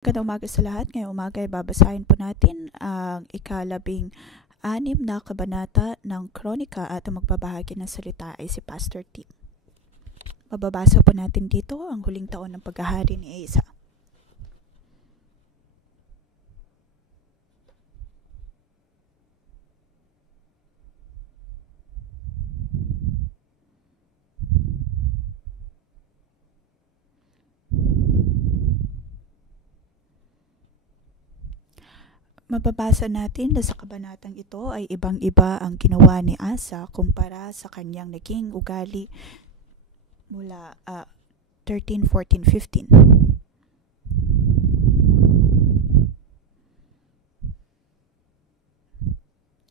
Magandang umaga sa lahat. Ngayong umaga ay babasahin po natin ang ika-16 na kabanata ng Kronika at ang magbabahagi ng salita ay si Pastor Tim. Mababasa po natin dito ang huling taon ng paghahari ni Asa. Mababasa natin na sa kabanatang ito ay ibang-iba ang ginawa ni Asa kumpara sa kanyang naging ugali mula 13, 14, 15.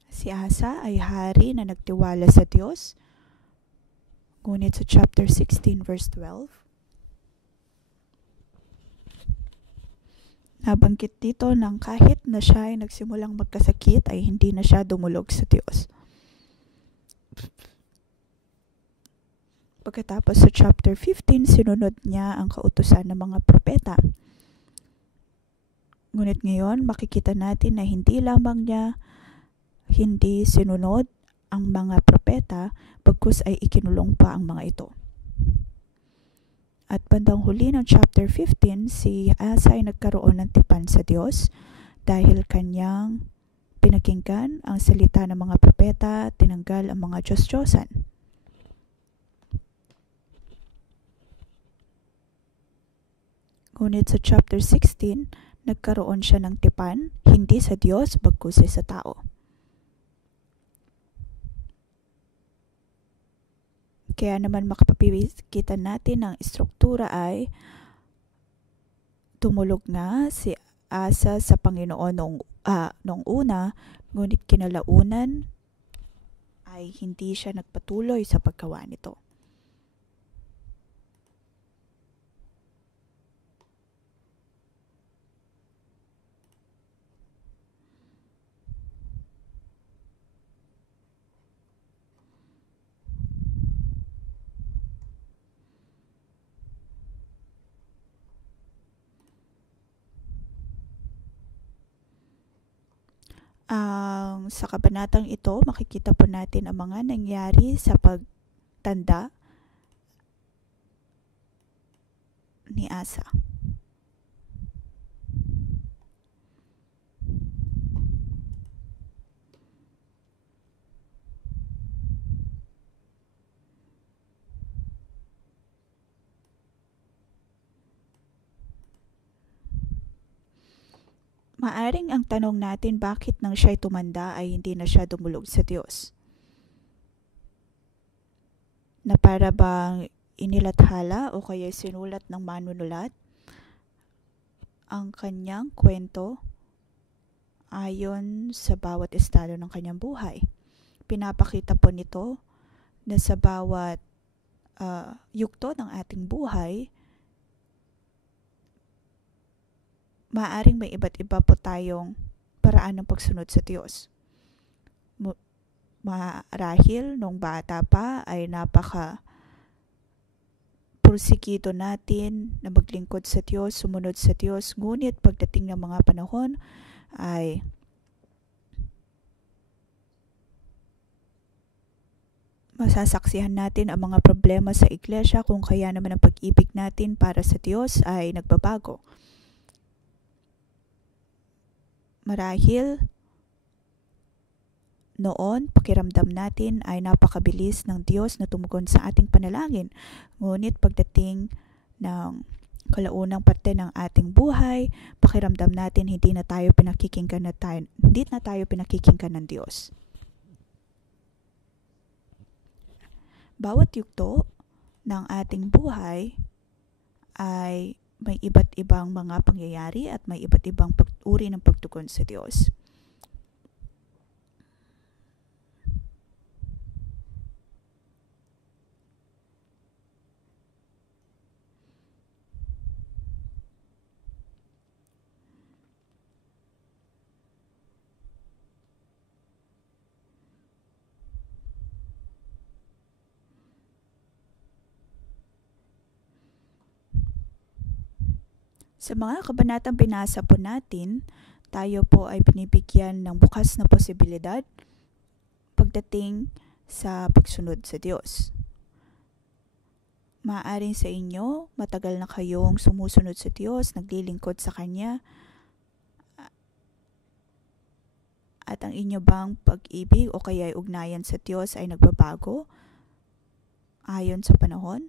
Si Asa ay hari na nagtiwala sa Diyos. Ngunit sa chapter 16 verse 12, nabanggit dito ng kahit na siya ay nagsimulang magkasakit ay hindi na siya dumulog sa Diyos. Pagkatapos sa chapter 15, sinunod niya ang kautusan ng mga propeta. Ngunit ngayon, makikita natin na hindi lamang niya hindi sinunod ang mga propeta, bagkus ay ikinulong pa ang mga ito. At bandang huli ng chapter 15, si Asa ay nagkaroon ng tipan sa Diyos dahil kanyang pinakinggan ang salita ng mga propeta, tinanggal ang mga Diyos-Diyosan. Ngunit sa chapter 16, nagkaroon siya ng tipan, hindi sa Diyos, bagkus sa tao. Kaya naman makapapikita natin ang istruktura ay tumulog nga si Asa sa Panginoon noong una, ngunit kinalaunan ay hindi siya nagpatuloy sa paggawa nito. Sa kabanatang ito, makikita po natin ang mga nangyari sa pagtanda ni Asa. Maaring ang tanong natin bakit nang siya'y tumanda ay hindi na siya dumulog sa Diyos. Na para bang inilathala o kaya sinulat ng manunulat ang kanyang kwento ayon sa bawat estado ng kanyang buhay. Pinapakita po nito na sa bawat yugto ng ating buhay, maaaring may iba't iba po tayong paraan ng pagsunod sa Diyos. Marahil nung bata pa ay pursigido natin na maglingkod sa Diyos, sumunod sa Diyos, ngunit pagdating ng mga panahon ay masasaksihan natin ang mga problema sa iglesia, kung kaya naman ang pag-ibig natin para sa Diyos ay nagbabago. Marahil noon, pakiramdam natin ay napakabilis ng Diyos na tumugon sa ating panalangin. Ngunit pagdating ng kalaunang parte ng ating buhay, pakiramdam natin hindi na tayo pinakikinggan ng Diyos. Bawat yugto ng ating buhay ay may iba't ibang mga pangyayari at may iba't ibang uri ng pagtugon sa Diyos. Sa mga kabanatang binasa po natin, tayo po ay binibigyan ng bukas na posibilidad pagdating sa pagsunod sa Diyos. Maaaring sa inyo, matagal na kayong sumusunod sa Diyos, naglilingkod sa Kanya, at ang inyo bang pag-ibig o kaya ugnayan sa Diyos ay nagbabago ayon sa panahon?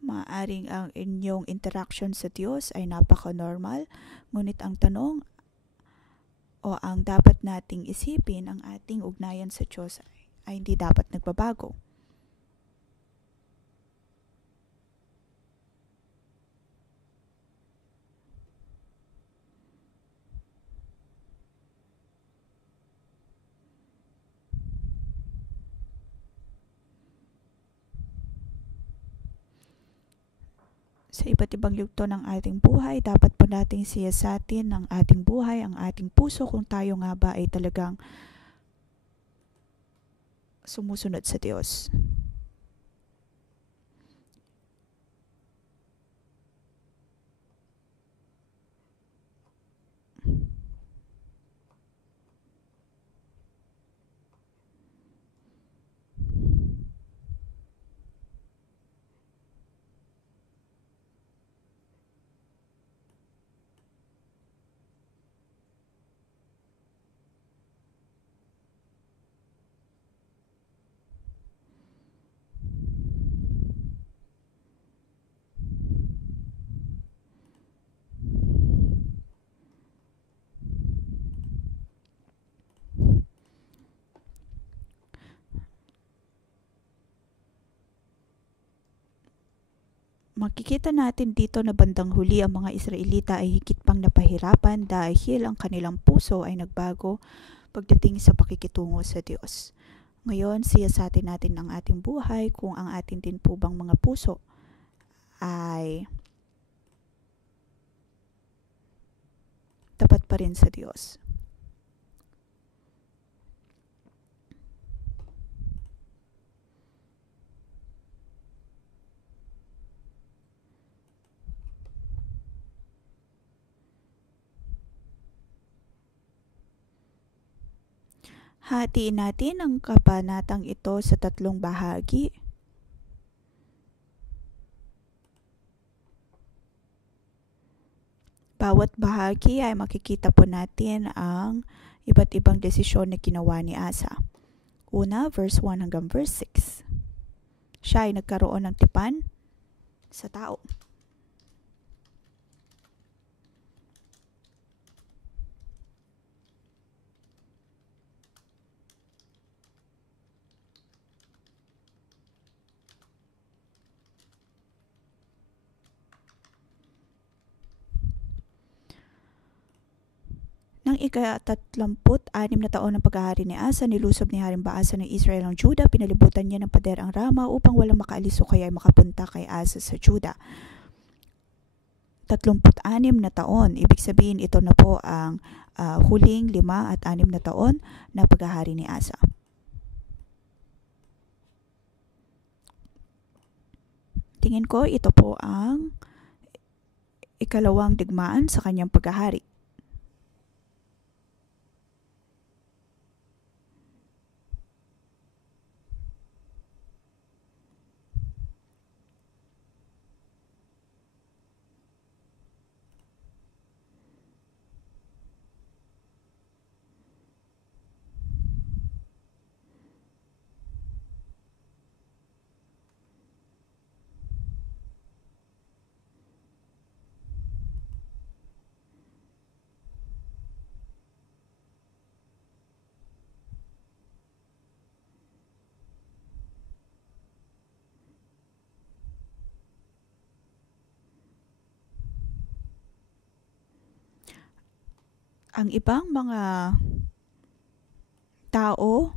Maaaring ang inyong interaction sa Diyos ay napaka-normal, ngunit ang tanong o ang dapat nating isipin, ang ating ugnayan sa Diyos ay hindi dapat nagbabago. Sa iba't ibang yugto ng ating buhay, dapat po nating siyasatin ang ating buhay, ang ating puso, kung tayo nga ba ay talagang sumusunod sa Diyos. Makikita natin dito na bandang huli ang mga Israelita ay higit pang napahirapan dahil ang kanilang puso ay nagbago pagdating sa pakikitungo sa Diyos. Ngayon, siyasatin natin ang ating buhay kung ang ating din po bang mga puso ay tapat pa rin sa Diyos. Hatiin natin ang kabanatang ito sa 3 bahagi. Bawat bahagi ay makikita po natin ang iba't ibang desisyon na ginawa ni Asa. Una, verse 1 hanggang verse 6. Siya ay nagkaroon ng tipan sa tao. Nang ika-36 na taon ng paghahari ni Asa, nilusob ni Haring Baasa ng Israel ang Juda, pinalibutan niya ng pader ang Rama upang walang makaalis o kaya ay makapunta kay Asa sa Juda. 36 na taon, ibig sabihin ito na po ang huling 5 at 6 na taon na paghahari ni Asa. Tingin ko ito po ang ikalawang digmaan sa kanyang paghahari. Ang ibang mga tao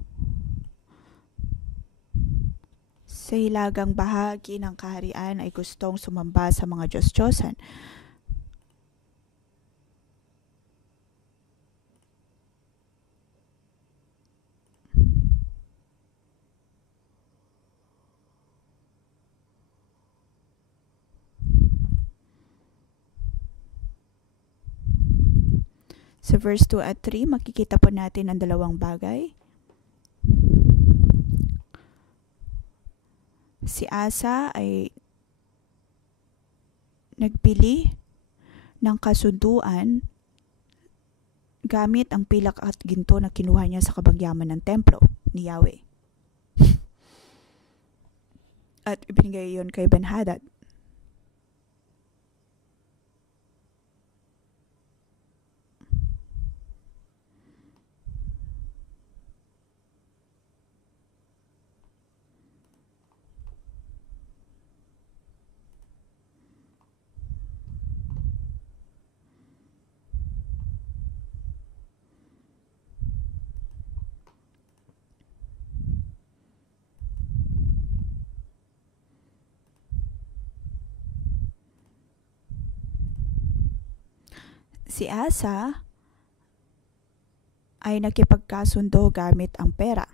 sa hilagang bahagi ng kaharian ay gustong sumamba sa mga Diyos-Diyosan. Sa verse 2 at 3, makikita po natin ang dalawang bagay. Si Asa ay nagpili ng kasunduan gamit ang pilak at ginto na kinuha niya sa kabagyaman ng templo ni Yahweh. At ibinigay iyon kay Ben-Hadad. Si Asa ay nakipagkasundo gamit ang pera.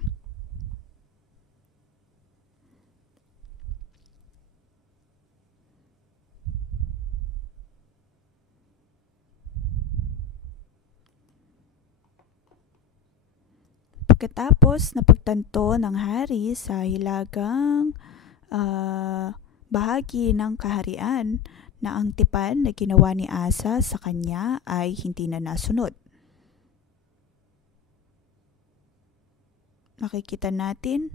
Pagkatapos napagtanto ng hari sa hilagang bahagi ng kaharian na ang tipan na ginawa ni Asa sa kanya ay hindi na nasunod. Makikita natin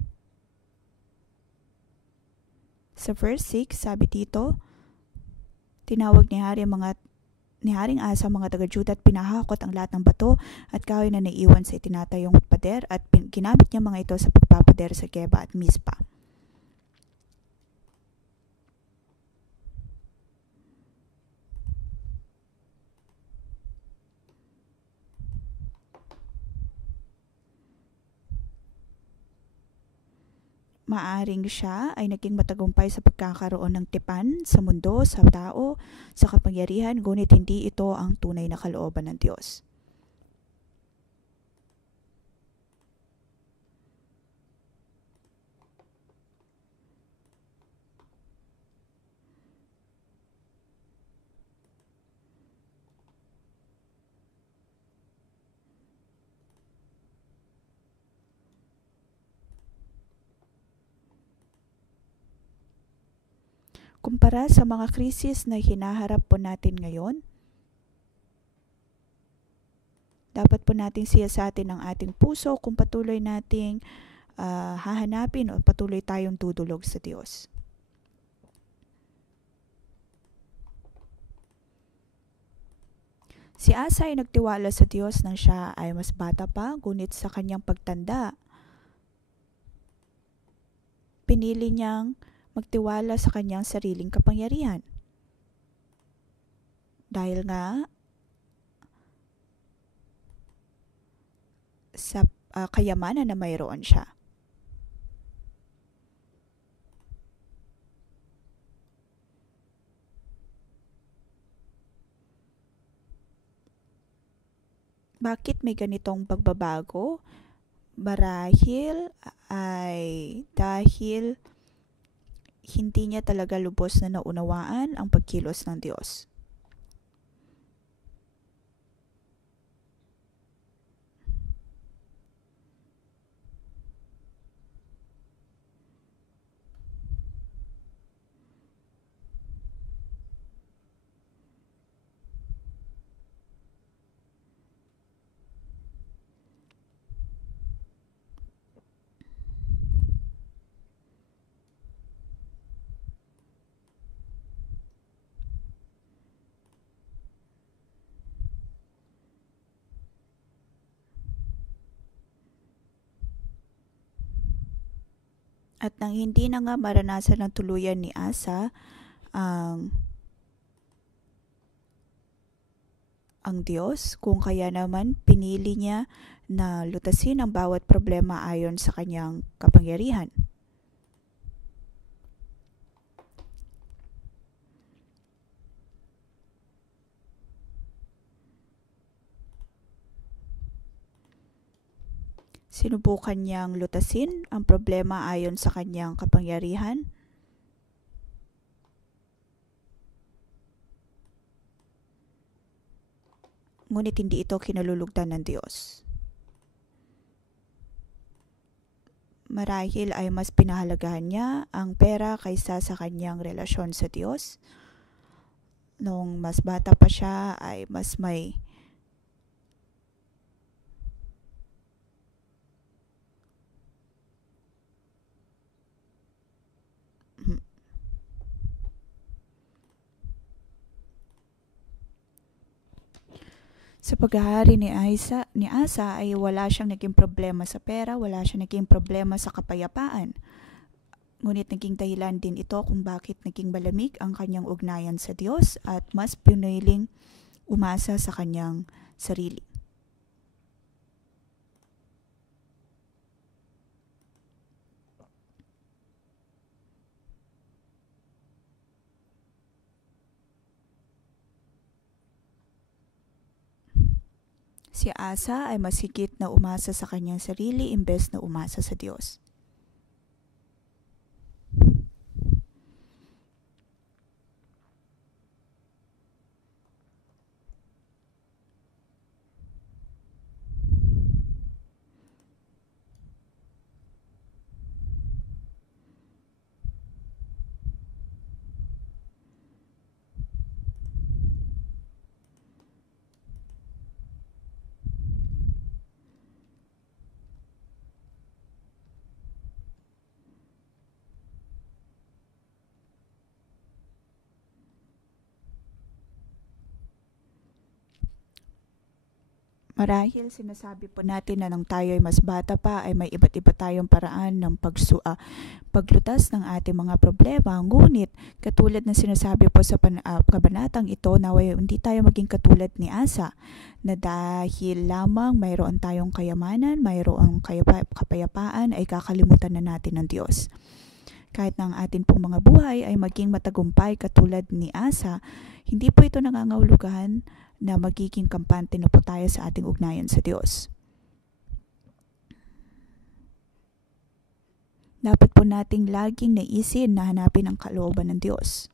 sa verse 6, sabi dito, tinawag ni Haring Asa mga taga-Juda at pinahakot ang lahat ng bato at kahoy na naiwan sa itinatayong pader at ginamit niya mga ito sa pagpapader sa Geba at Mizpa. Maaring siya ay naging matagumpay sa pagkakaroon ng tipan sa mundo, sa tao, sa kapangyarihan, ngunit hindi ito ang tunay na kalooban ng Diyos. Kumpara sa mga krisis na hinaharap po natin ngayon, dapat po nating siyasatin ang ating puso kung patuloy nating hahanapin o patuloy tayong dudulog sa Diyos. Si Asa ay nagtiwala sa Diyos nang siya ay mas bata pa, ngunit sa kanyang pagtanda, pinili niyang magtiwala sa kanyang sariling kapangyarihan. Dahil nga sa kayamanan na mayroon siya. Bakit may ganitong pagbabago? Marahil ay dahil hindi niya talaga lubos na naunawaan ang pagkilos ng Diyos. At nang hindi na nga maranasan ng tuluyan ni Asa ang Diyos, kung kaya naman pinili niya na lutasin ang bawat problema ayon sa kanyang kapangyarihan. Sinubukan niyang lutasin ang problema ayon sa kanyang kapangyarihan. ngunit hindi ito kinalulugdan ng Diyos. Marahil ay mas pinahalagahan niya ang pera kaysa sa kanyang relasyon sa Diyos. Nung mas bata pa siya ay mas may sa paghahari ni Asa ay wala siyang naging problema sa pera, wala siyang naging problema sa kapayapaan. Ngunit naging dahilan din ito kung bakit naging malamig ang kanyang ugnayan sa Diyos at mas piniling umasa sa kanyang sarili. Si Asa ay mas higit na umasa sa kanyang sarili imbes na umasa sa Diyos. Marahil sinasabi po natin na nung tayo ay mas bata pa ay may iba't iba tayong paraan ng paglutas ng ating mga problema. Ngunit katulad ng sinasabi po sa kabanatang ito, naway hindi tayo maging katulad ni Asa na dahil lamang mayroon tayong kayamanan, mayroong kapayapaan ay kakalimutan na natin ng Diyos. Kahit na ang atin pong mga buhay ay maging matagumpay katulad ni Asa, hindi po ito nangangahulugan na magiging kampante na po tayo sa ating ugnayan sa Diyos. Dapat po nating laging naisin na hanapin ang kalooban ng Diyos.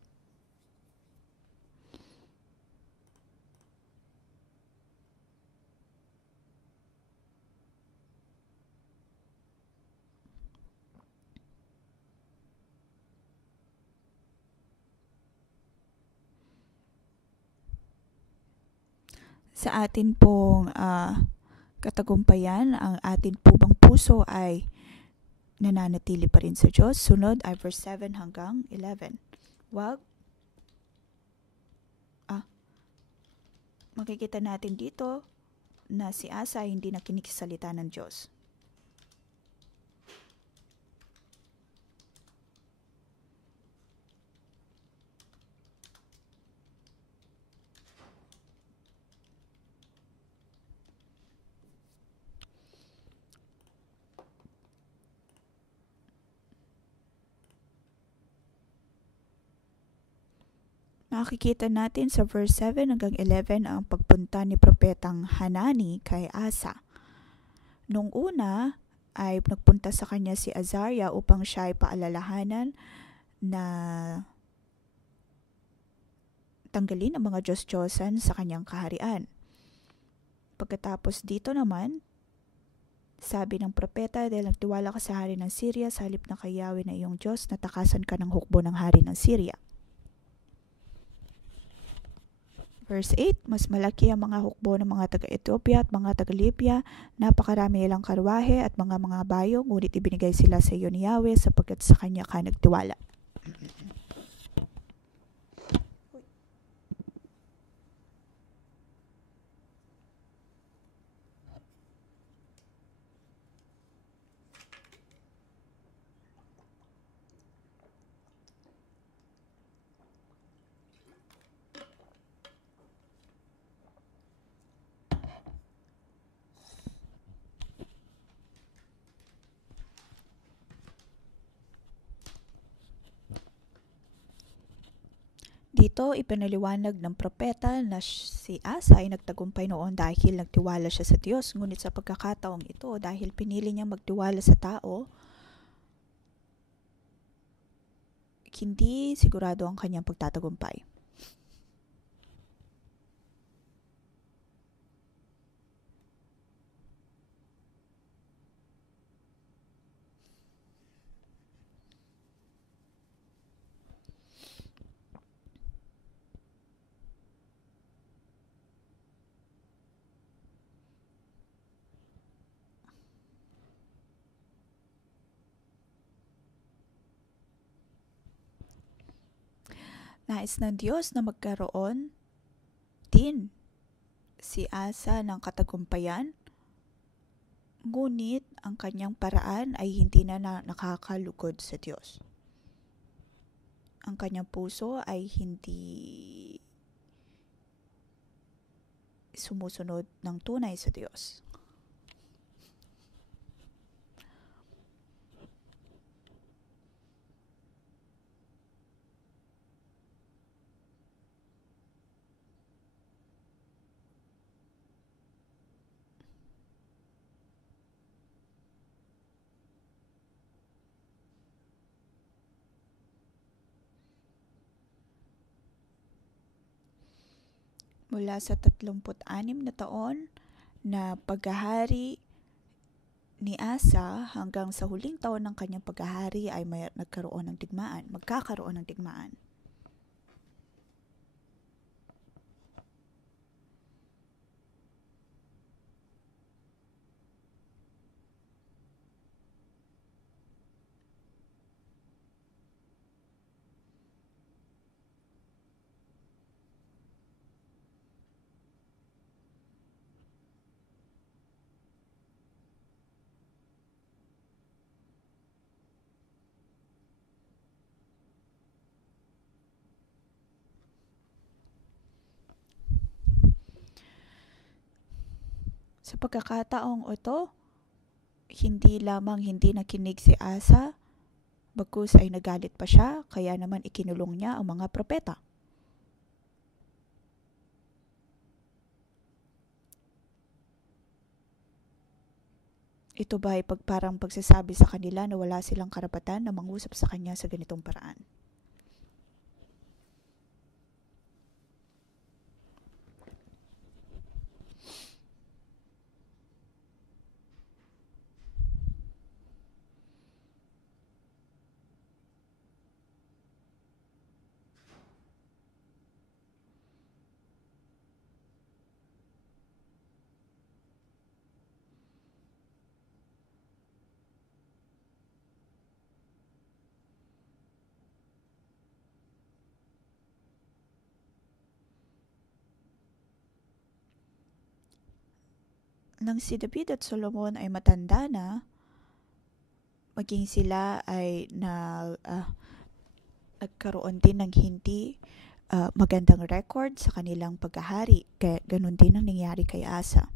Sa atin pong katagumpayan, ang atin po bang puso ay nananatili pa rin sa Diyos? Sunod ay verse 7 hanggang 11. Makikita natin dito na si Asa hindi na kinikisalita ng Diyos. Makikita natin sa verse 7 hanggang 11 ang pagpunta ni Propetang Hanani kay Asa. Nung una ay nagpunta sa kanya si Azariah upang siya ay paalalahanan na tanggalin ang mga Diyos-Diyosan sa kanyang kaharian. Pagkatapos dito naman, sabi ng propeta, dahil nagtiwala ka sa hari ng Syria, sa halip na kay Yahweh na iyong Diyos, natakasan ka ng hukbo ng hari ng Syria. Verse 8, mas malaki ang mga hukbo ng mga taga-Ethiopia at mga taga-Libya, napakarami nilang karwahe at mga bayo, ngunit ibinigay sila sa iyo ni Yahweh sapagkat sa kanya ka nagtiwala. Dito, ipinaliwanag ng propeta na si Asa ay nagtagumpay noon dahil nagtiwala siya sa Diyos. Ngunit sa pagkakataong ito, dahil pinili niyang magtiwala sa tao, hindi sigurado ang kanyang pagtatagumpay. Nais ng Diyos na magkaroon din si Asa ng katagumpayan, ngunit ang kanyang paraan ay hindi na nakakalugod sa Diyos. Ang kanyang puso ay hindi sumusunod ng tunay sa Diyos. Mula sa 36 na taon na paghahari ni Asa hanggang sa huling taon ng kanyang paghahari ay magkakaroon ng digmaan. Sa pagkakataong ito, hindi lamang hindi nakinig si Asa, bagkus ay nagalit pa siya, kaya naman ikinulong niya ang mga propeta. Ito ba ay parang pagsasabi sa kanila na wala silang karapatan na mangusap sa kanya sa ganitong paraan? Nang si David at Solomon ay matanda na, maging sila ay nagkaroon din ng hindi magandang record sa kanilang paghahari. Kaya ganun din ang nangyari kay Asa.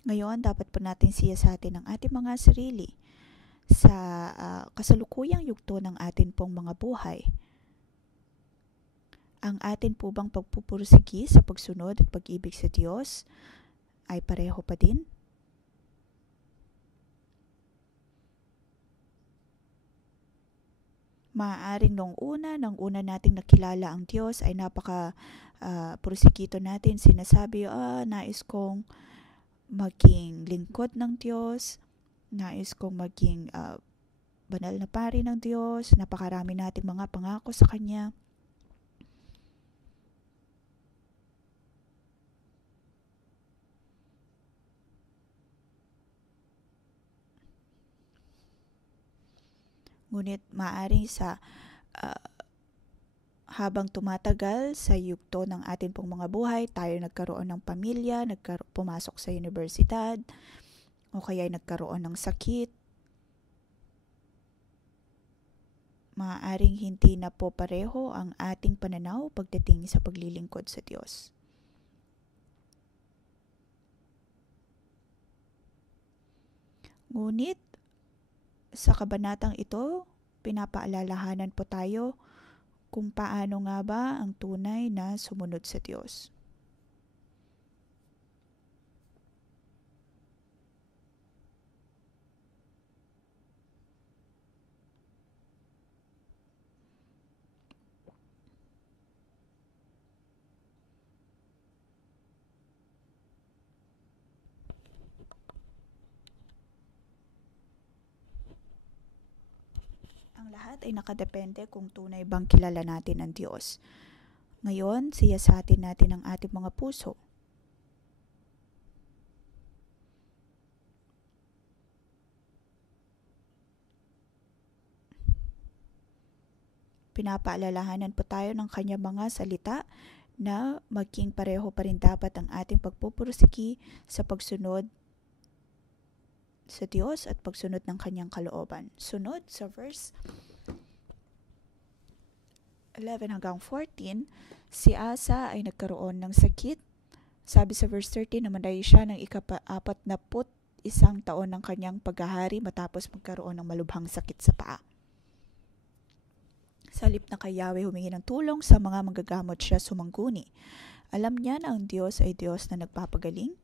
Ngayon, dapat po natin siyasatin ang ating mga sarili sa kasalukuyang yugto ng atin pong mga buhay. Ang atin po bang pagpupursigi sa pagsunod at pag-ibig sa Diyos ay pareho pa din? Maaaring nung una nating nakilala ang Diyos ay pursikito natin, sinasabi, nais kong maging lingkod ng Diyos, nais kong maging banal na pari ng Diyos, napakarami nating mga pangako sa Kanya. Ngunit maaaring habang tumatagal sa yugto ng atin pong mga buhay, tayo nagkaroon ng pamilya, pumasok sa universidad, o kaya nagkaroon ng sakit, maaaring hindi na po pareho ang ating pananaw pagdating sa paglilingkod sa Diyos. Ngunit, sa kabanatang ito, pinapaalalahanan po tayo kung paano nga ba ang tunay na sumunod sa Diyos. lahat ay nakadepende kung tunay bang kilala natin ang Diyos. Ngayon, siyasatin natin ang ating mga puso. Pinapaalalahanan po tayo ng kanyang mga salita na maging pareho pa rin dapat ang ating pagpupursigi sa pagsunod sa Diyos at pagsunod ng kanyang kalooban. Sunod sa verse 11 hanggang 14, si Asa ay nagkaroon ng sakit. Sabi sa verse 13, namatay siya ng ika-41 taon ng kanyang paghahari matapos magkaroon ng malubhang sakit sa paa. Sa halip na kay Yahweh humingi ng tulong sa mga manggagamot, siya sumangguni. Alam niya na ang Diyos ay Diyos na nagpapagaling.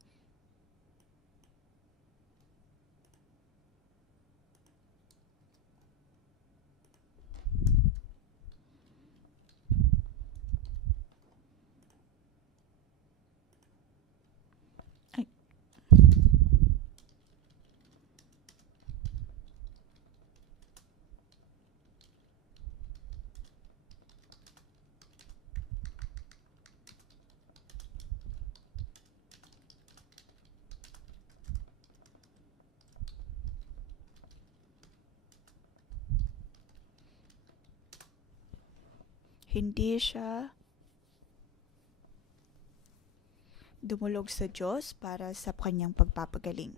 Hindi siya dumulog sa Diyos para sa kanyang pagpapagaling.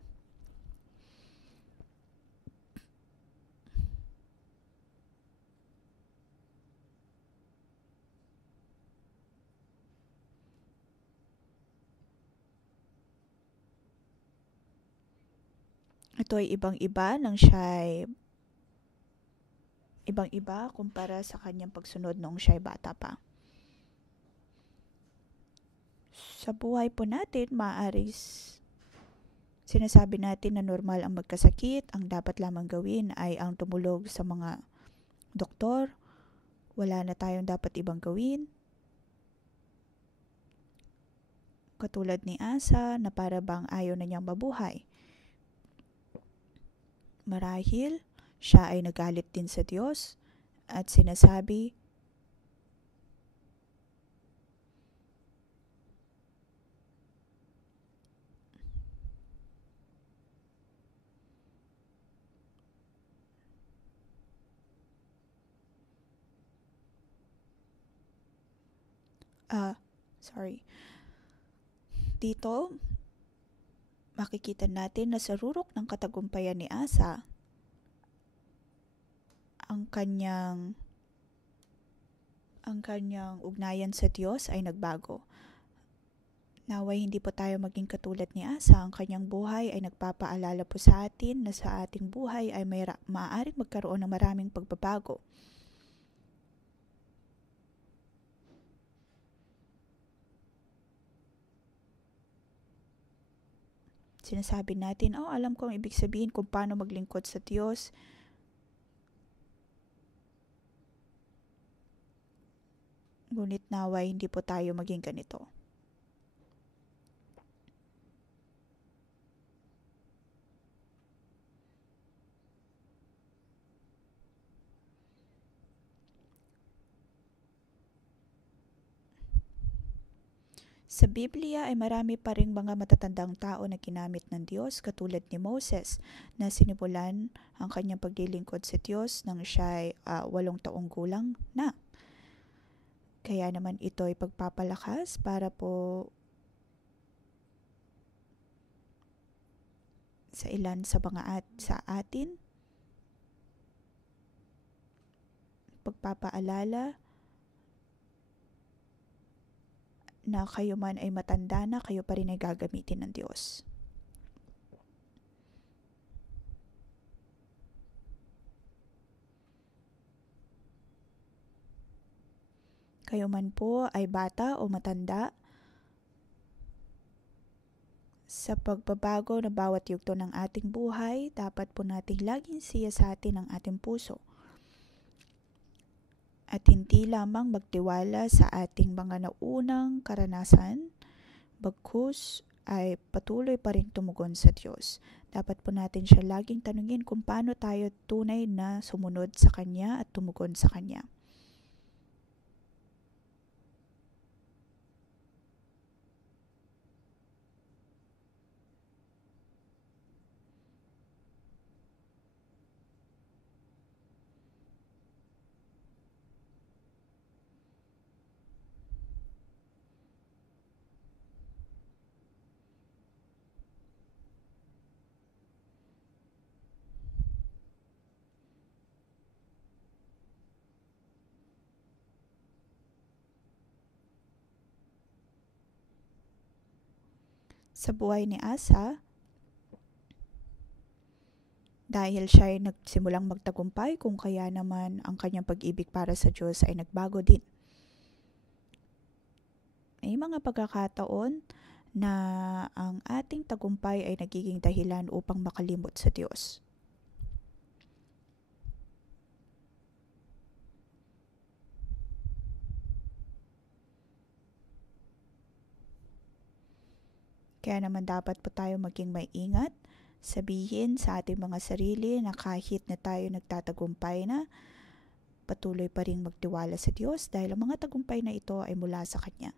Ito ay ibang-iba nang siya ay ibang-iba kumpara sa kanyang pagsunod noong siya ay bata pa. Sa buhay po natin, maaari sinasabi natin na normal ang magkasakit. Ang dapat lamang gawin ay ang tumulog sa mga doktor. Wala na tayong dapat ibang gawin. Katulad ni Asa na para bang ayaw na niyang mabuhay. Marahil, siya ay nagalit din sa Diyos at sinasabi, dito, makikita natin na sa rurok ng katagumpayan ni Asa, ang kanyang ugnayan sa Diyos ay nagbago. Naway hindi po tayo maging katulad ni Asa. Ang kanyang buhay ay nagpapaalala po sa atin na sa ating buhay ay maaaring magkaroon ng maraming pagbabago. Sinasabi natin, alam ko ang ibig sabihin kung paano maglingkod sa Diyos. Ngunit naway hindi po tayo maging ganito. Sa Biblia ay marami pa ring mga matatandang tao na ginamit ng Diyos katulad ni Moses na sinimulan ang kanyang paglilingkod sa Diyos nang siya ay 8 taong gulang na. Kaya naman ito ay pagpapalakas para po sa ilan sa mga sa atin. Pagpapaalala na kayo man ay matanda na, kayo pa rin ay gagamitin ng Diyos. Kayo man po ay bata o matanda, sa pagbabago na bawat yugto ng ating buhay, dapat po nating laging siyasatin ang ating puso. At hindi lamang magtiwala sa ating mga naunang karanasan, bagkus ay patuloy pa rin tumugon sa Diyos. Dapat po natin siya laging tanungin kung paano tayo tunay na sumunod sa Kanya at tumugon sa Kanya. Sa buhay ni Asa, dahil siya ay nagsimulang magtagumpay, kung kaya naman ang kanyang pag-ibig para sa Diyos ay nagbago din. May mga pagkakataon na ang ating tagumpay ay nagiging dahilan upang makalimot sa Diyos. Kaya naman dapat po tayo maging may ingat, sabihin sa ating mga sarili na kahit na tayo nagtatagumpay na, patuloy pa rin magtiwala sa Diyos dahil ang mga tagumpay na ito ay mula sa Kanya.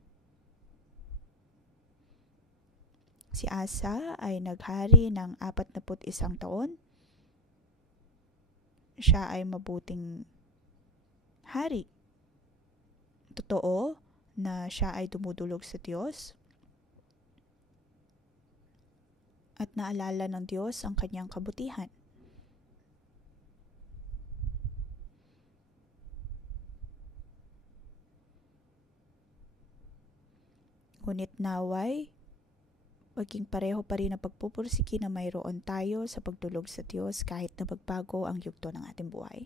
Si Asa ay naghari ng 41 taon. Siya ay mabuting hari. Totoo na siya ay dumudulog sa Diyos at naalala ng Diyos ang kanyang kabutihan. Ngunit naway, maging pareho pa rin ang pagpupursigi na mayroon tayo sa pagdulog sa Diyos kahit na magbago ang yugto ng ating buhay.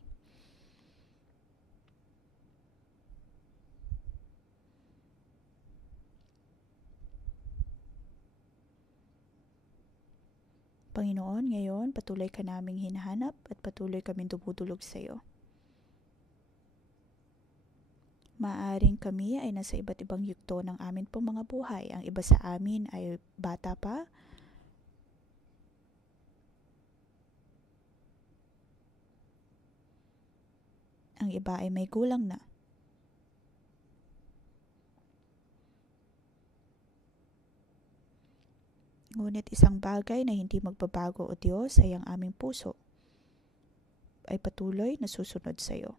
Panginoon, ngayon patuloy ka naming hinahanap at patuloy kaming dumudulog sa iyo. Maaring kami ay nasa iba't ibang yugto ng amin pong mga buhay. Ang iba sa amin ay bata pa. Ang iba ay may gulang na. Ngunit isang bagay na hindi magbabago o Diyos ay ang aming puso ay patuloy na susunod sa iyo.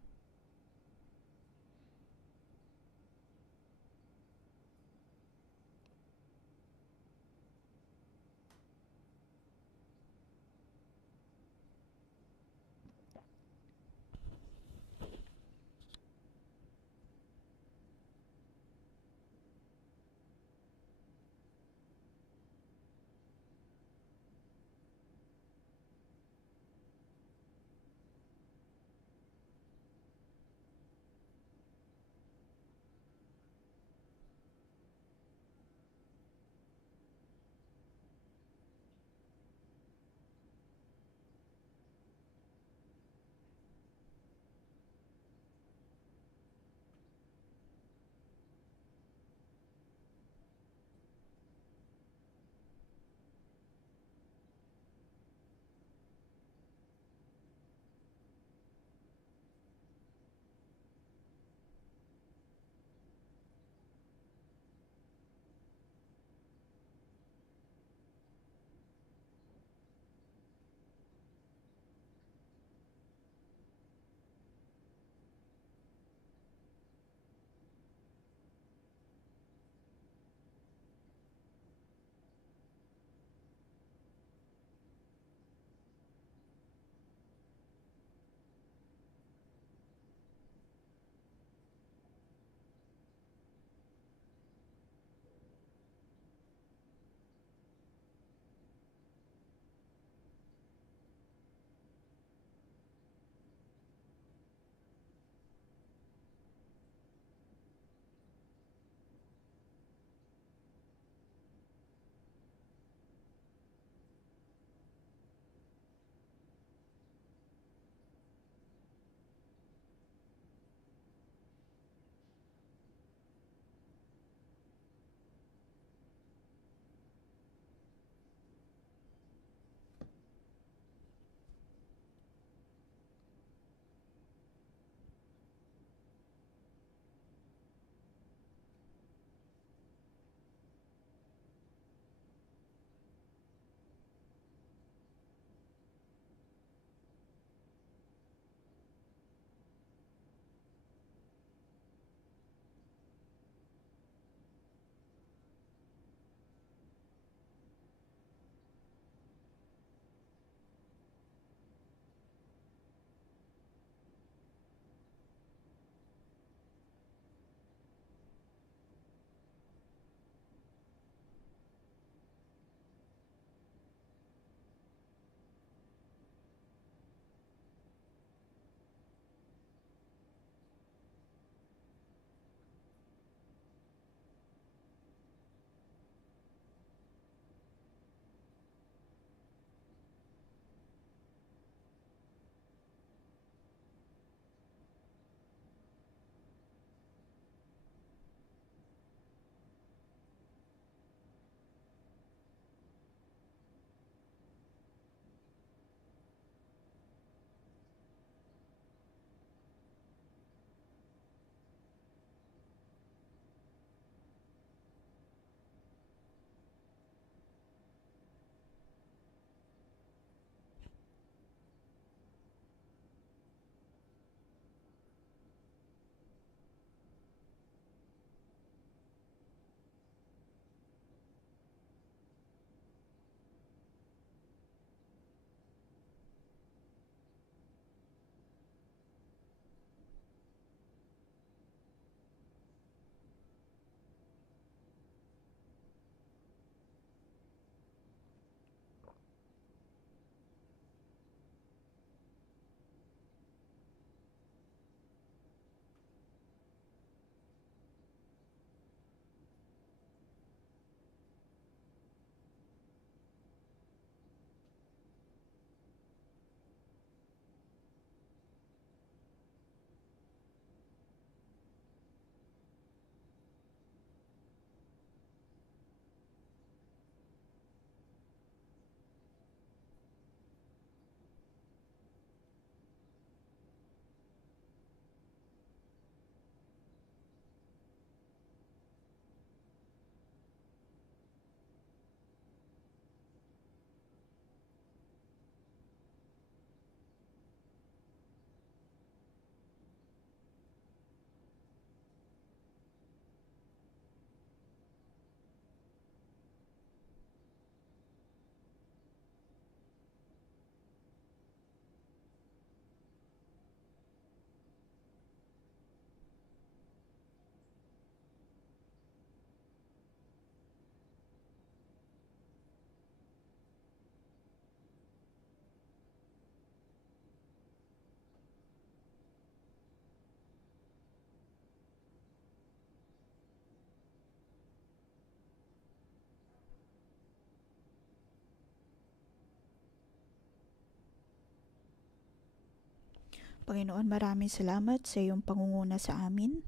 Panginoon, maraming salamat sa iyong pangunguna sa amin.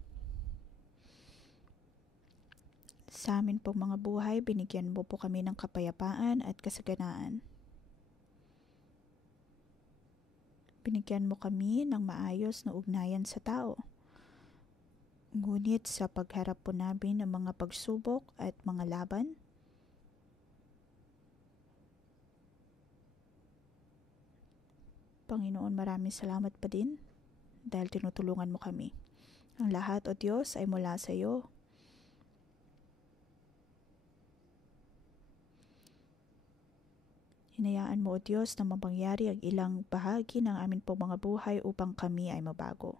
Sa amin pong mga buhay, binigyan mo po kami ng kapayapaan at kasaganaan. Binigyan mo kami ng maayos na ugnayan sa tao. Ngunit sa pagharap po namin ng mga pagsubok at mga laban, Panginoon, maraming salamat pa din dahil tinutulungan mo kami. Ang lahat, O Diyos, ay mula sa iyo. Hinayaan mo, O Diyos, na mapangyari ang ilang bahagi ng amin po mga buhay upang kami ay mabago.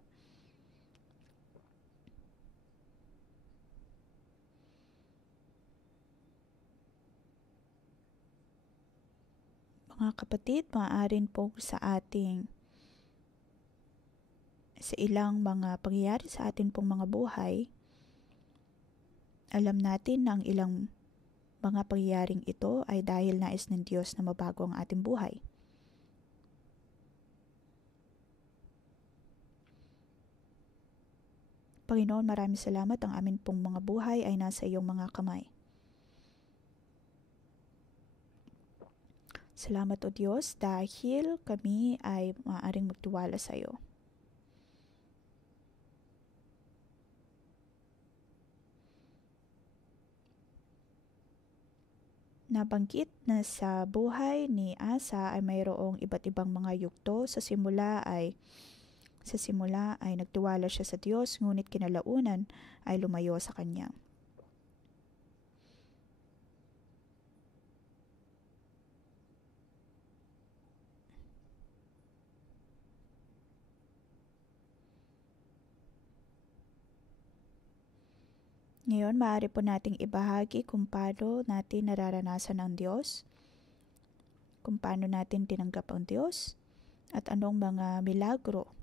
Mga kapatid, maaaring po sa ilang mga pangyayari sa atin pong mga buhay, alam natin na ang ilang mga pangyayaring ito ay dahil nais ng Diyos na mabago ang ating buhay. Panginoon, maraming salamat, ang amin pong mga buhay ay nasa iyong mga kamay. Salamat, O Diyos, dahil kami ay maaaring magtiwala sa iyo. Nabanggit na sa buhay ni Asa ay mayroong iba't ibang mga yugto. Sa simula ay nagtiwala siya sa Diyos, ngunit kinalaunan ay lumayo sa Kanya. Ngayon, maaari po nating ibahagi kung paano natin nararanasan ang Diyos, kung paano natin tinanggap ang Diyos, at anong mga milagro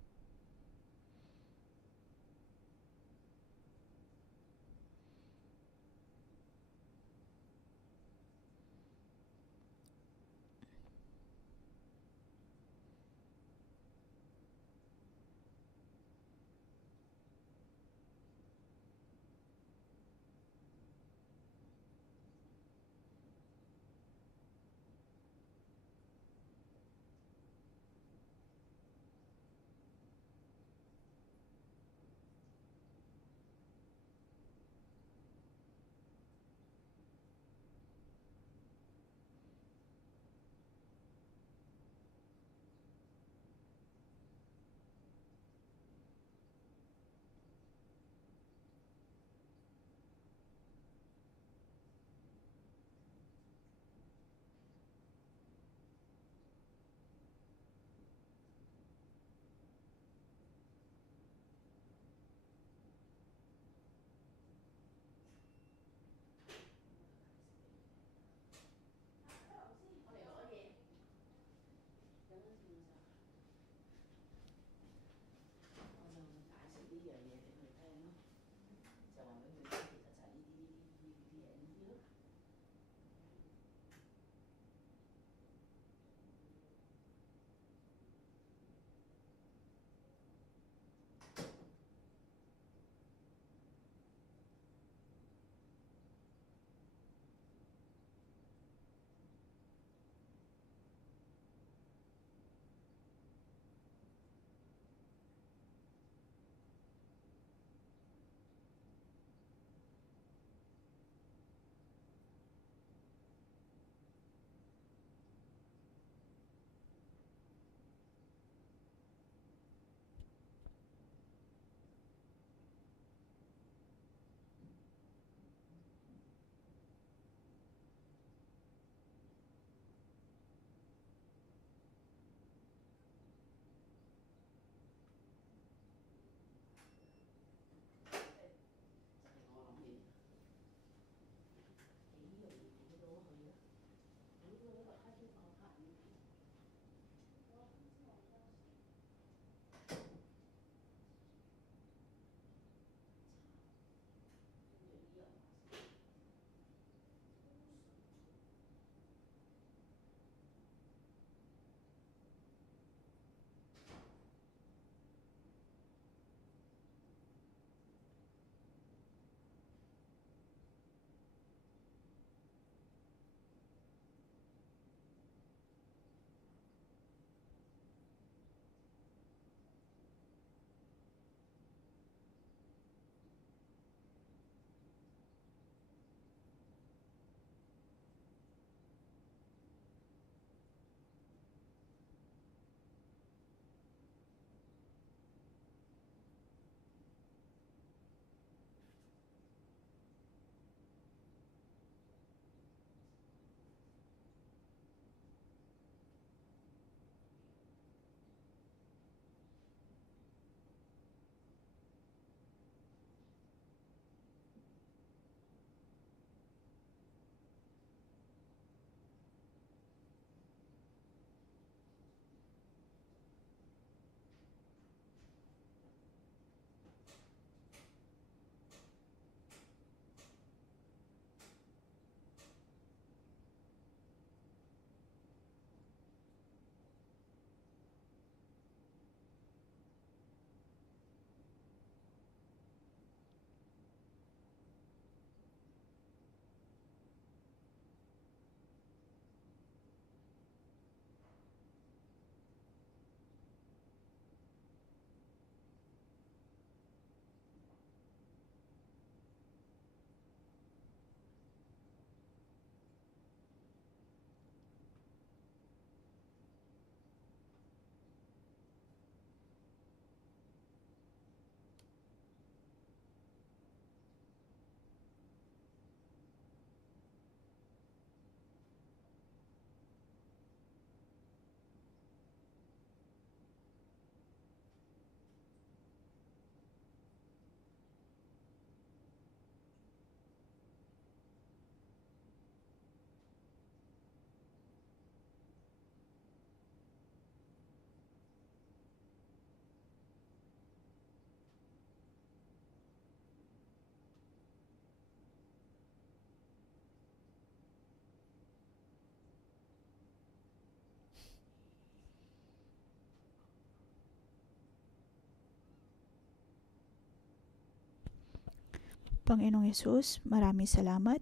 Panginoong Yesus, maraming salamat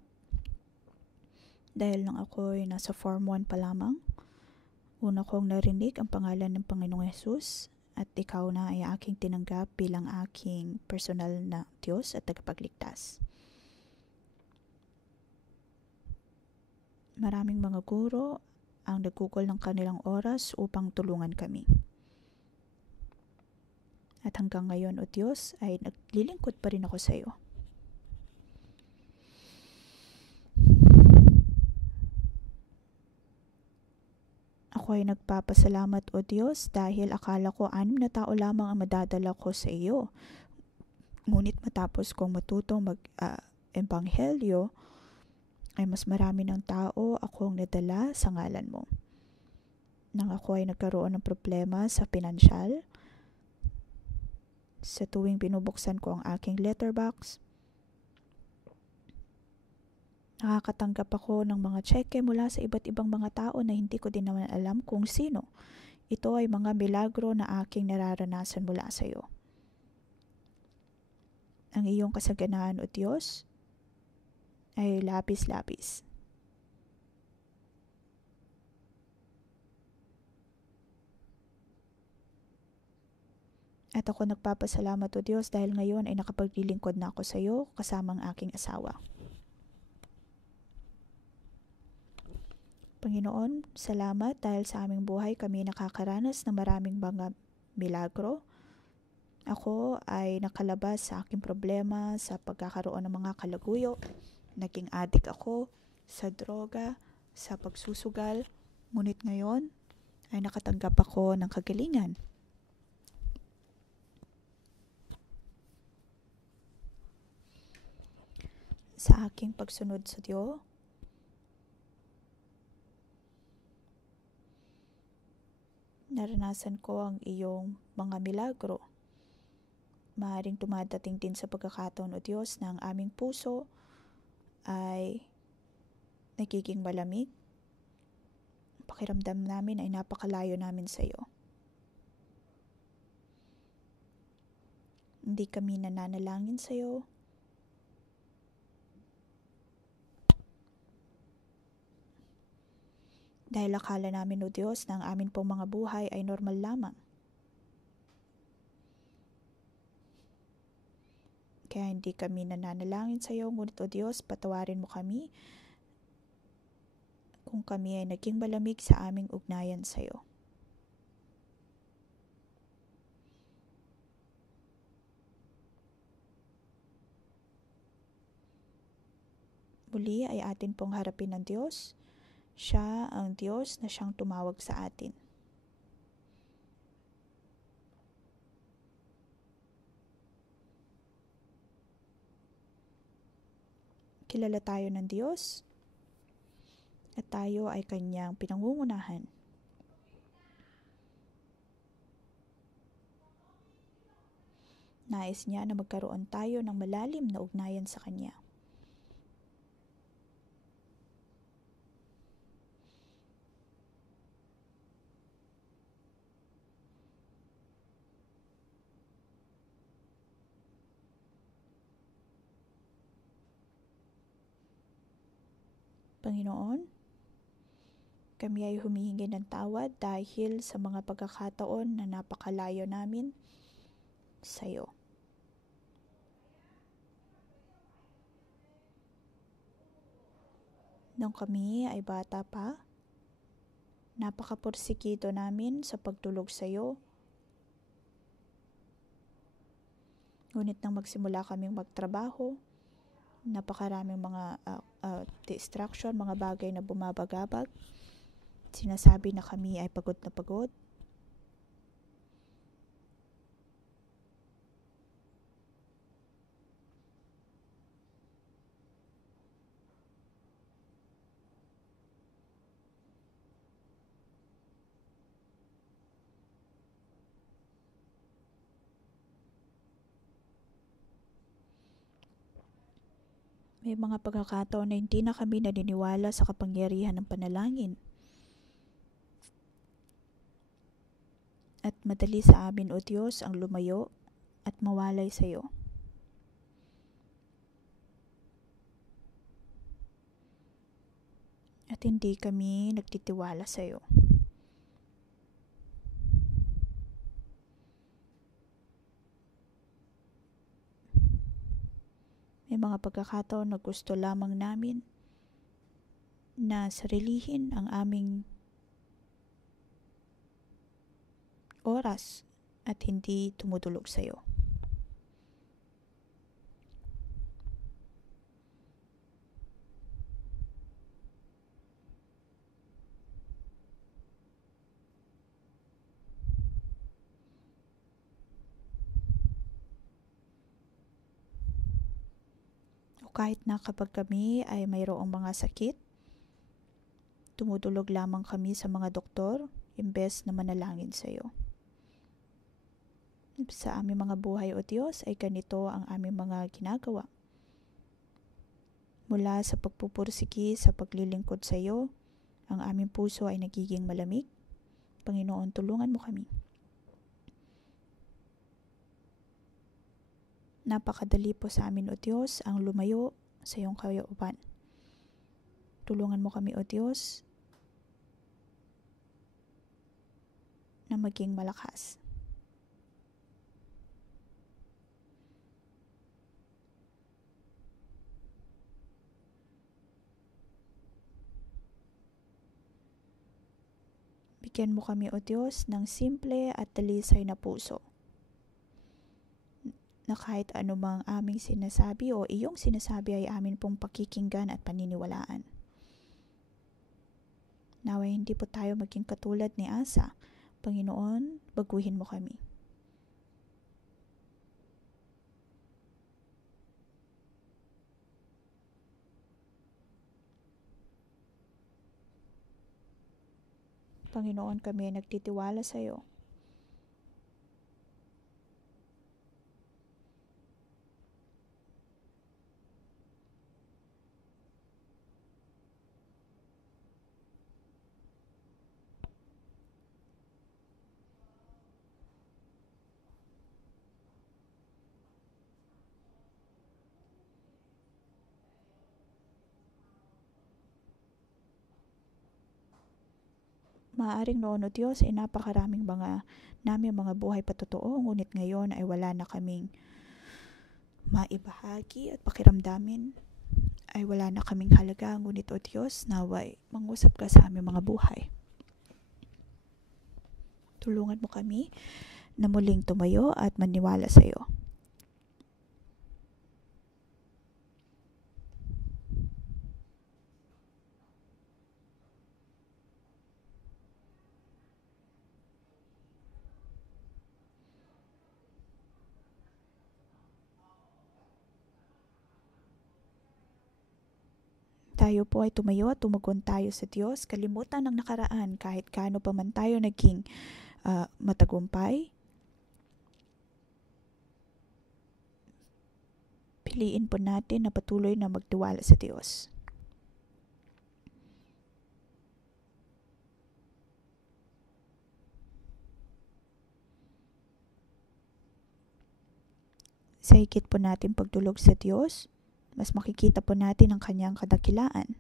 dahil nang ako'y nasa Form 1 pa lamang, una kong narinig ang pangalan ng Panginoong Yesus at ikaw na ay aking tinanggap bilang aking personal na Diyos at tagapagligtas. Maraming mga guro ang nagugol ng kanilang oras upang tulungan kami. At hanggang ngayon, O Diyos, ay naglilingkod pa rin ako sa iyo. Ako ay nagpapasalamat, O Diyos, dahil akala ko 6 na tao lamang ang madadala ko sa iyo. Ngunit matapos kong matutong mag-ebanghelyo, ay mas marami ng tao akong nadala sa ngalan mo. Nang ako ay nagkaroon ng problema sa pinansyal, sa tuwing binubuksan ko ang aking letterbox, nakakatanggap ako ng mga tseke mula sa iba't ibang mga tao na hindi ko din naman alam kung sino. Ito ay mga milagro na aking nararanasan mula sa iyo. Ang iyong kasaganaan, O Diyos, ay labis-labis. At ako nagpapasalamat, O Diyos, dahil ngayon ay nakapaglilingkod na ako sa iyo kasama ang aking asawa. Panginoon, salamat dahil sa aming buhay kami nakakaranas ng maraming mga milagro. Ako ay nakalabas sa aking problema sa pagkakaroon ng mga kalaguyo. Naging adik ako sa droga, sa pagsusugal. Ngunit ngayon ay nakatanggap ako ng kagalingan. Sa aking pagsunod sa Diyos, naranasan ko ang iyong mga milagro. Maaaring dumadating din sa pagkakataon, O Diyos, na ang aming puso ay nagiging malamig. Pakiramdam namin ay napakalayo namin sa iyo. Hindi kami nananalangin sa iyo. Dahil akala namin, O Diyos, na ang amin pong mga buhay ay normal lamang. Kaya hindi kami nananalangin sa iyo, ngunit O Diyos, patawarin mo kami kung kami ay naging malamig sa aming ugnayan sa iyo. Muli ay atin pong harapin ng Diyos. Siya ang Diyos na siyang tumawag sa atin. Kilala tayo ng Diyos at tayo ay kanyang pinangungunahan. Nais niya na magkaroon tayo ng malalim na ugnayan sa Kanya. Panginoon, kami ay humihingi ng tawad dahil sa mga pagkakataon na napakalayo namin sa iyo. Nung kami ay bata pa, napakapursigido namin sa pagtulog sa iyo. Ngunit nang magsimula kaming magtrabaho, napakaraming mga distraction, mga bagay na bumabagabag. Sinasabi na kami ay pagod na pagod. May mga pagkakataon na hindi na kami naniniwala sa kapangyarihan ng panalangin. At madali sa amin, O Diyos, ang lumayo at mawalay sa iyo. hindi kami nagtitiwala sa iyo. May mga pagkakataon na gusto lamang namin na sarilihin ang aming oras at hindi tumutulog sa iyo. Kahit na kapag kami ay mayroong mga sakit, tumutulog lamang kami sa mga doktor imbes na manalangin sa iyo. Sa aming mga buhay, O Diyos, ay ganito ang aming mga ginagawa. Mula sa pagpupursigi sa paglilingkod sa iyo, ang aming puso ay nagiging malamig. Panginoon, tulungan mo kami. Napakadali po sa amin, O Diyos, ang lumayo sa iyong kalooban. Tulungan mo kami, O Diyos, na maging malakas. Bigyan mo kami, O Diyos, ng simple at dalisay na puso, na kahit anumang aming sinasabi o iyong sinasabi ay amin pong pakikinggan at paniniwalaan. Naway hindi po tayo maging katulad ni Asa. Panginoon, baguhin mo kami. Panginoon, kami ay nagtitiwala sa iyo. Maaaring noon, O Diyos, ay napakaraming mga buhay patotoo, ngunit ngayon ay wala na kaming maibahagi at pakiramdamin ay wala na kaming halaga. Ngunit, O Diyos, naway mangusap ka sa aming mga buhay. Tulungan mo kami na muling tumayo at maniwala sa iyo. Tayo po ay tumayo at tumugon tayo sa Diyos. Kalimutan ang nakaraan kahit kaano pa man tayo naging matagumpay. Piliin po natin na patuloy na magtiwala sa Diyos. Sa higit po natin pagtulog sa Diyos, mas makikita po natin ang kanyang kadakilaan.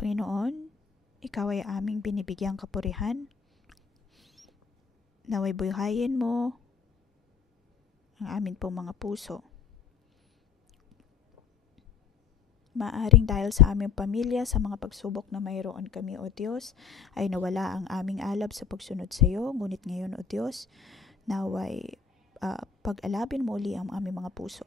Panginoon, Ikaw ay aming binibigyang kapurihan. Naway buhayin mo ang amin pong mga puso. Maaring dahil sa aming pamilya, sa mga pagsubok na mayroon kami, O Diyos, ay nawala ang aming alab sa pagsunod sa iyo. Ngunit ngayon, O Diyos, naway pag-alabin mo uli ang aming mga puso.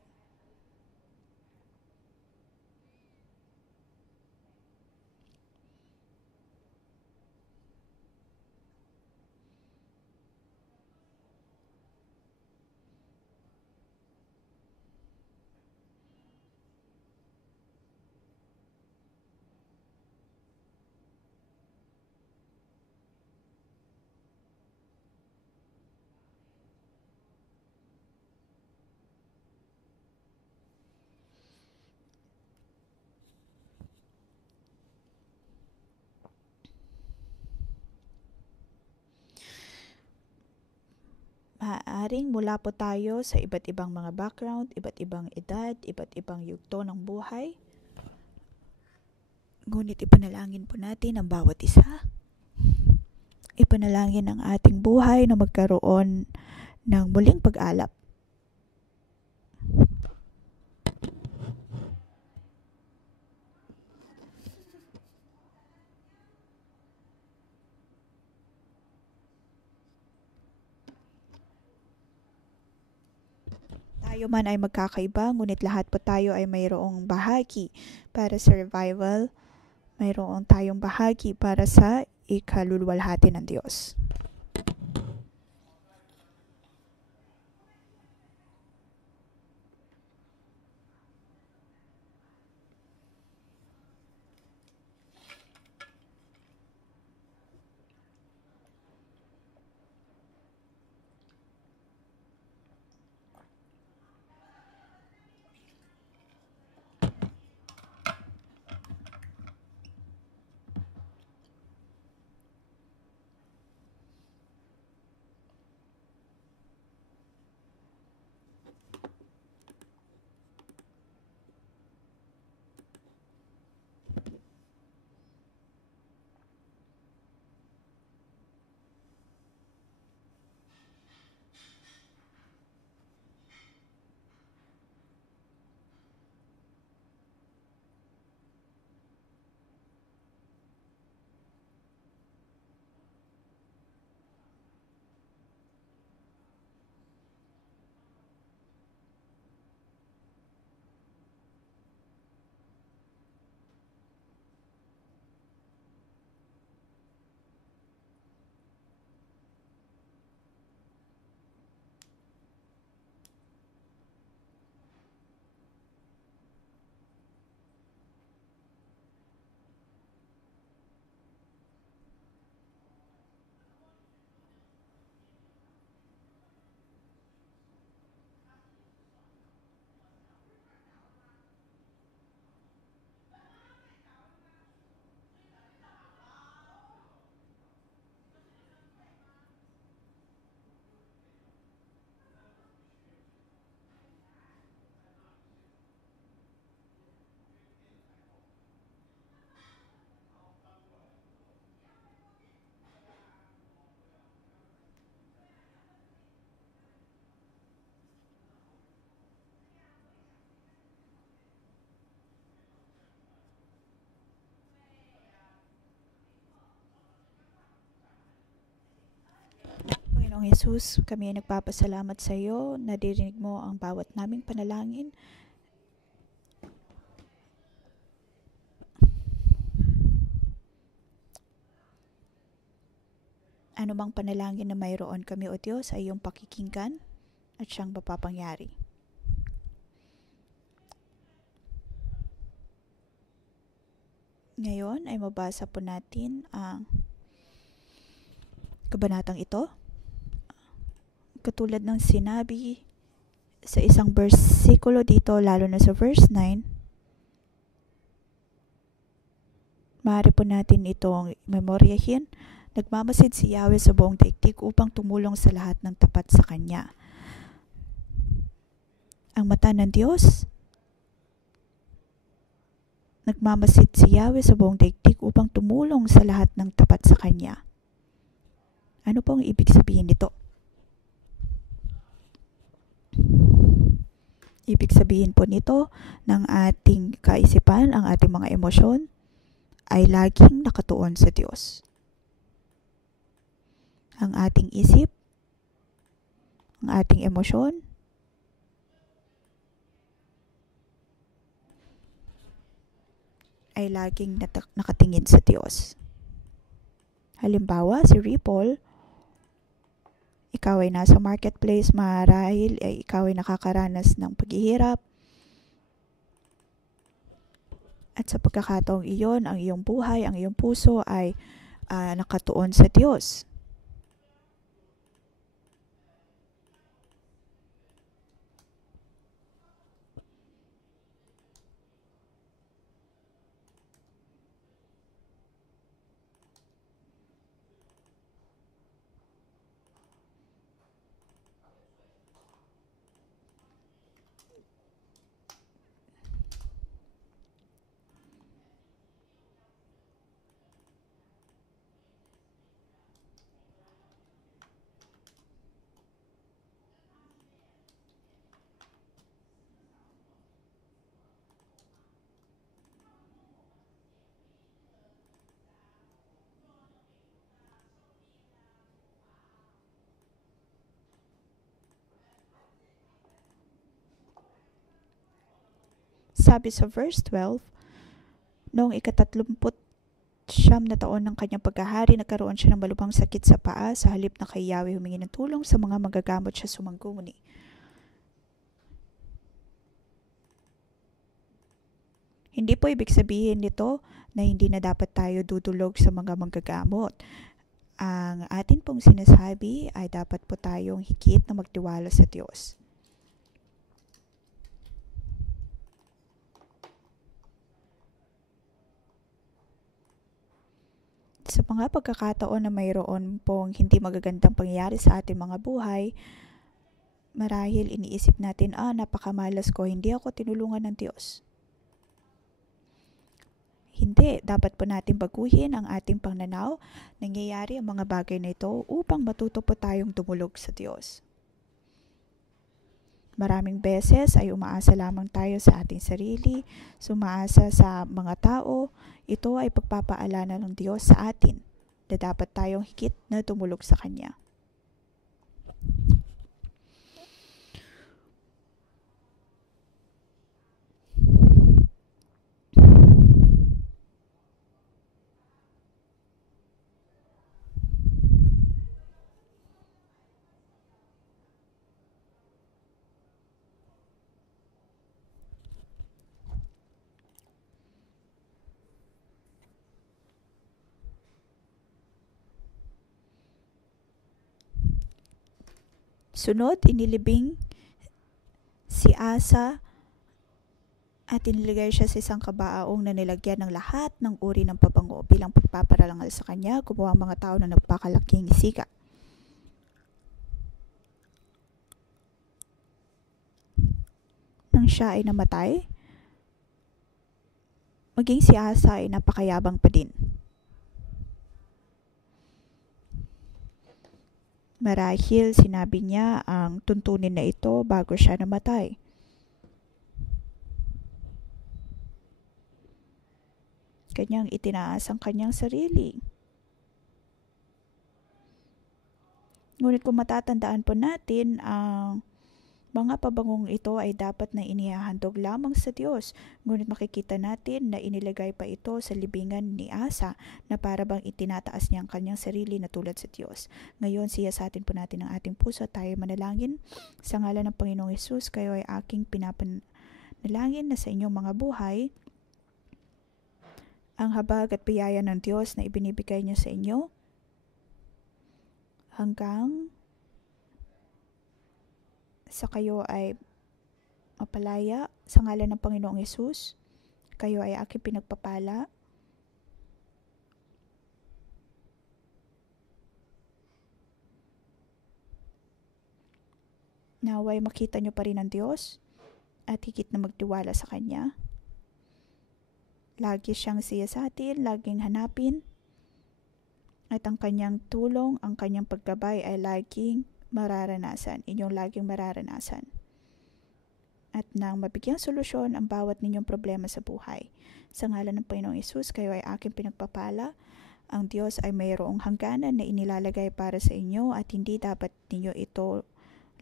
Maaaring mula po tayo sa iba't ibang mga background, iba't ibang edad, iba't ibang yugto ng buhay. Ngunit ipanalangin po natin ang bawat isa. Ipanalangin ang ating buhay na magkaroon ng muling pag-alap. Tayo man ay magkakaiba, ngunit lahat po tayo ay mayroong bahagi para sa revival. Mayroon tayong bahagi para sa ikaluluwalhati ng Diyos. Panginoong Jesus, kami ay nagpapasalamat sa iyo. Naririnig mo ang bawat naming panalangin. Ano mang panalangin na mayroon kami, O Diyos, ay iyong pakikinggan at siyang mapapangyari. Ngayon ay mabasa po natin ang kabanatang ito. Katulad ng sinabi sa isang bersikulo dito, lalo na sa verse 9, maaari po natin itong memoryahin. Nagmamasid si Yahweh sa buong daigdig upang tumulong sa lahat ng tapat sa Kanya. Ang mata ng Diyos Nagmamasid si Yahweh sa buong daigdig upang tumulong sa lahat ng tapat sa Kanya. Ano po ang ibig sabihin nito? Ibig sabihin po nito ng ating kaisipan, ang ating mga emosyon, ay laging nakatuon sa Diyos. Ang ating isip, ang ating emosyon, ay laging nakatingin sa Diyos. Halimbawa, si Ripple, ikaw ay nasa marketplace, marahil ay ikaw ay nakakaranas ng paghihirap. At sa pagkakataong iyon, ang iyong buhay, ang iyong puso ay nakatuon sa Diyos. Sabi sa verse 12, noong ika-39 na taon ng kanyang pagkahari, nagkaroon siya ng malubhang sakit sa paa. Sa halip na kay Yahweh humingi ng tulong sa mga magagamot, siya sumangguni. Hindi po ibig sabihin nito na hindi na dapat tayo dudulog sa mga manggagamot. Ang atin pong sinasabi ay dapat po tayong higit na magtiwala sa Diyos. Sa mga pagkakataon na mayroon pong hindi magagandang pangyayari sa ating mga buhay, marahil iniisip natin, napakamalas ko, hindi ako tinulungan ng Diyos. Hindi, dapat po natin baguhin ang ating pananaw. Nangyayari ang mga bagay na ito upang matuto po tayong dumulog sa Diyos. Maraming beses ay umaasa lamang tayo sa ating sarili, sumaasa sa mga tao. Ito ay pagpapaalala ng Diyos sa atin na dapat tayong higit na tumulog sa Kanya. Sunod, inilibing si Asa at inilagay siya sa isang kabaong na nilagyan ng lahat ng uri ng pabango bilang pagpaparalangal sa kanya. Gumawa ang mga tao na nagpakalaking siga. Nang siya ay namatay, maging si Asa ay napakayabang pa din. Marahil sinabi niya ang tuntunin na ito bago siya namatay. Kanyang itinaas ang kanyang sarili. Ngunit kung matatandaan po natin, ang mga pabangong ito ay dapat na inihahandog lamang sa Diyos. Ngunit makikita natin na inilagay pa ito sa libingan ni Asa na para bang itinataas niya ang kanyang sarili na tulad sa Diyos. Ngayon, siyasatin po natin ang ating puso. Tayo manalangin. Sa ngalan ng Panginoong Hesus, kayo ay aking pinapanalangin na sa inyong mga buhay, ang habag at biyaya ng Diyos na ibinibigay niya sa inyo hanggang sa kayo ay mapalaya. Sa ngalan ng Panginoong Hesus, kayo ay aking pinagpapala. Naway makita nyo pa rin ang Diyos at higit na magtiwala sa Kanya. Lagi siyang siyasatin, laging hanapin. At ang kanyang tulong, ang kanyang paggabay ay laging mararanasan. Inyong laging mararanasan. At nang mabigyang solusyon ang bawat ninyong problema sa buhay. Sa ngalan ng Panginoong Hesus, kayo ay aking pinagpapala. Ang Diyos ay mayroong hangganan na inilalagay para sa inyo at hindi dapat ninyo ito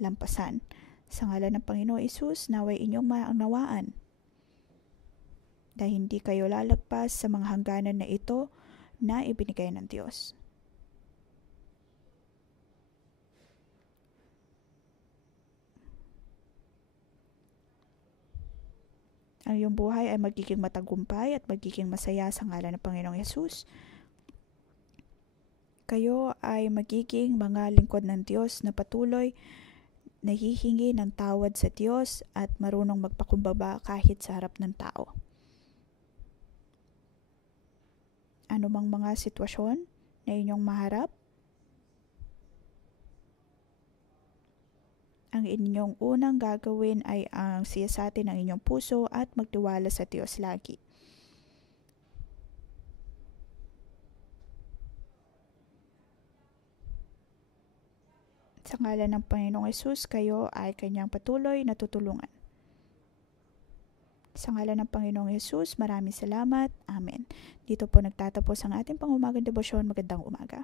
lampasan. Sa ngalan ng Panginoong Hesus, naway inyong maunawaan na hindi kayo lalagpas sa mga hangganan na ito na ibinigay ng Diyos. Ang iyong buhay ay magiging matagumpay at magiging masaya sa ngalan ng Panginoong Hesus. Kayo ay magiging mga lingkod ng Diyos na patuloy nahihingi ng tawad sa Diyos at marunong magpakumbaba kahit sa harap ng tao. Ano mang mga sitwasyon na inyong maharap, ang inyong unang gagawin ay ang siyasatin ng inyong puso at magtiwala sa Diyos lagi. Sa ngalan ng Panginoong Hesus, kayo ay kanyang patuloy na tutulungan. Sa ngalan ng Panginoong Hesus, maraming salamat. Amen. Dito po nagtatapos ang ating pangumagang debosyon. Magandang umaga.